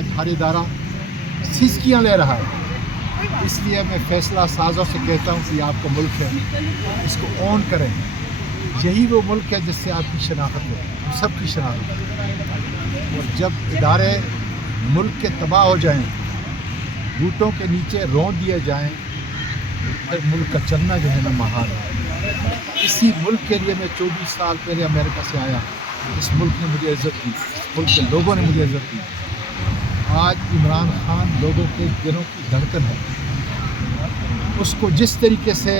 आज हर इदारा सिसकियाँ ले रहा है। इसलिए मैं फैसला साजों से कहता हूँ कि आपका मुल्क है, इसको ऑन करें। यही वो मुल्क है जिससे आपकी शनाख्त है, हम सबकी शनाख्त है। और जब इदारे मुल्क के तबाह हो जाएं, बूटों के नीचे रौंद दिए जाएं, फिर मुल्क का चलना जो है ना महान है। इसी मुल्क के लिए मैं 24 साल पहले अमेरिका से आया। इस मुल्क ने मुझे इज़्ज़त दी, इस मुल्क के लोगों ने मुझे इज़्ज़त दी। आज इमरान खान लोगों के दिलों की धड़कन है। उसको जिस तरीके से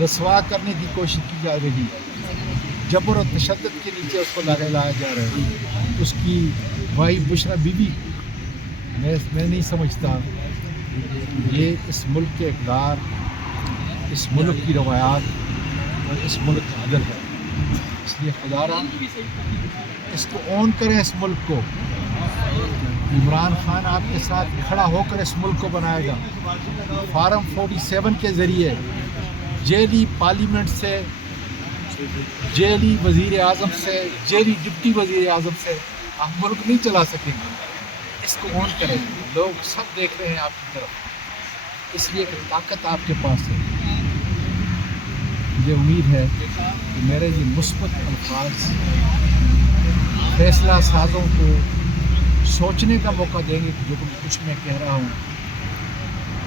रसवा करने की कोशिश की जा रही है, जबर और तशद्दुद के नीचे उसको लाया जा रहा है। उसकी भाई बुशरा बीबी, मैं नहीं समझता ये इस मुल्क के इक़दार, इस मुल्क की रवायात और इस मुल्क का अदल है। इसलिए खुदारा इसको ऑन करें, इस मुल्क को। इमरान खान आपके साथ खड़ा होकर इस मुल्क को बनाएगा। फार्म 47 के ज़रिए जेली पार्लियामेंट से, जेली वज़ीर आज़म से, जेली डिप्टी वज़ीर आज़म से आप मुल्क नहीं चला सकेंगे। इसको ऑन करें। लोग सब देख रहे हैं आपकी तरफ, इसलिए कि ताकत आपके पास है। मुझे उम्मीद है कि मेरे ये मुस्बत अल्फाज फैसला साजों को सोचने का मौका देंगे कि जो कुछ मैं कह रहा हूँ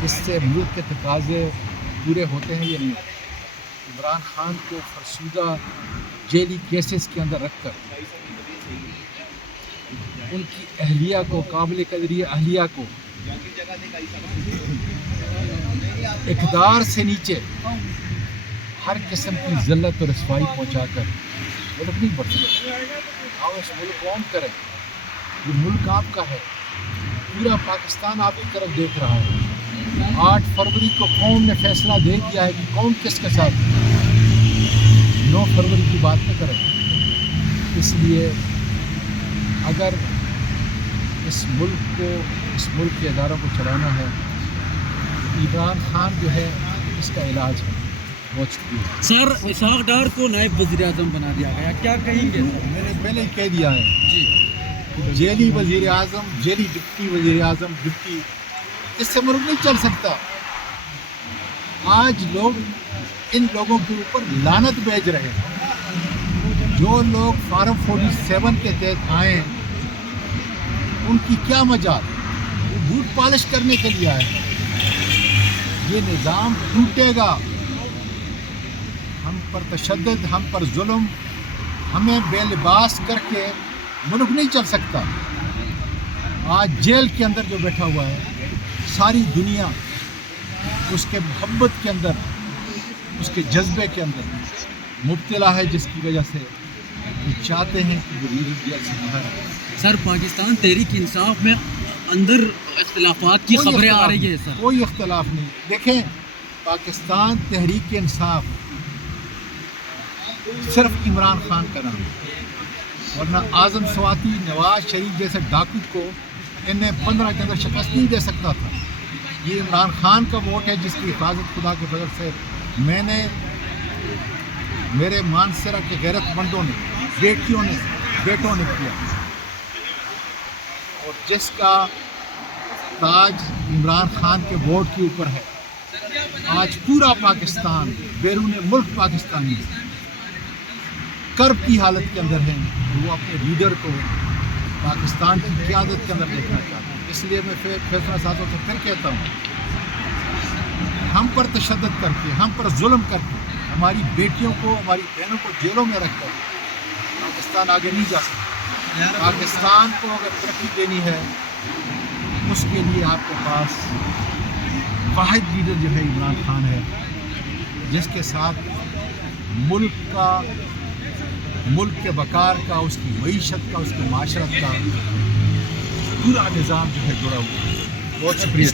इससे मुल्क के तकाज़े पूरे होते हैं या नहीं। इमरान खान को फरसूदा जेली केसेस के अंदर रखकर उनकी अहलिया को, काबिल कदरी अहलिया को इक़्तिदार से नीचे हर किस्म की ज़िल्लत और रसवाई पहुँचाकर मुल्क नहीं बढ़ सकता। आओ इस मुल्क को ऑन करें। ये मुल्क आपका है, पूरा पाकिस्तान आपकी तरफ देख रहा है। 8 फरवरी को कौम ने फैसला दे दिया है कि कौन किसके साथ है। 9 फरवरी की बात न करें। इसलिए अगर इस मुल्क को, इस मुल्क के इदारों को चलाना है, इमरान खान जो है इसका इलाज है। बहुत शुक्रिया सर। इसहाक डार को नायब वज़ीर आज़म बना दिया गया, क्या कहेंगे? मैंने पहले ही कह दिया है जी, जेली वज़ीर आज़म, जेली डिप्टी वज़ीर आज़म, डिप्टी, इससे मुल्क नहीं चल सकता। आज लोग इन लोगों के ऊपर लानत भेज रहे हैं। जो लोग फार्म 47 के तहत आए, उनकी क्या मजाल? वो बूट पॉलिश करने के लिए आए। ये निज़ाम टूटेगा। हम पर तशद्दुद, हम पर जुल्म, हमें बेलिबास करके मुल्क नहीं चल सकता। आज जेल के अंदर जो बैठा हुआ है, सारी दुनिया उसके मोहब्बत के अंदर, उसके जज्बे के अंदर मुब्तला है, जिसकी वजह से वो चाहते हैं कि वो जेल से बाहर आए। सर, पाकिस्तान तहरीक इंसाफ में अंदर इख्तिलाफात की खबरें आ रही है सर। कोई इख्तिलाफ नहीं। देखें, पाकिस्तान तहरीक इंसाफ सिर्फ इमरान खान का नाम है, वरना आज़म स्वाति, नवाज शरीफ जैसे डाकू को इन्हें 15 के अंदर शिकस्त नहीं दे सकता था। ये इमरान खान का वोट है जिसकी हिफाजत खुदा के फजल से मैंने, मेरे मानसरा के गैरतमंदों ने, बेटियों ने, बेटों ने किया। और जिसका ताज इमरान खान के वोट के ऊपर है। आज पूरा पाकिस्तान, बैरून मुल्क पाकिस्तानी कर्ब की हालत के अंदर है। वो अपने लीडर को पाकिस्तान की क़यादत के अंदर देखना चाहते हैं। इसलिए मैं फैसला साजों से फिर कहता हूँ, हम पर तशद्दुद करके, हम पर जुल्म करके, हमारी बेटियों को, हमारी बहनों को जेलों में रखकर पाकिस्तान आगे नहीं जा सकता। पाकिस्तान को अगर तरक्की देनी है, उसके लिए आपके पास वाहिद लीडर जो है इमरान खान है, जिसके साथ मुल्क के वकार का, उसकी मईशत का, उसकी माशरत का पूरा निज़ाम जो है जुड़ा हुआ है। बहुत शुक्रिया।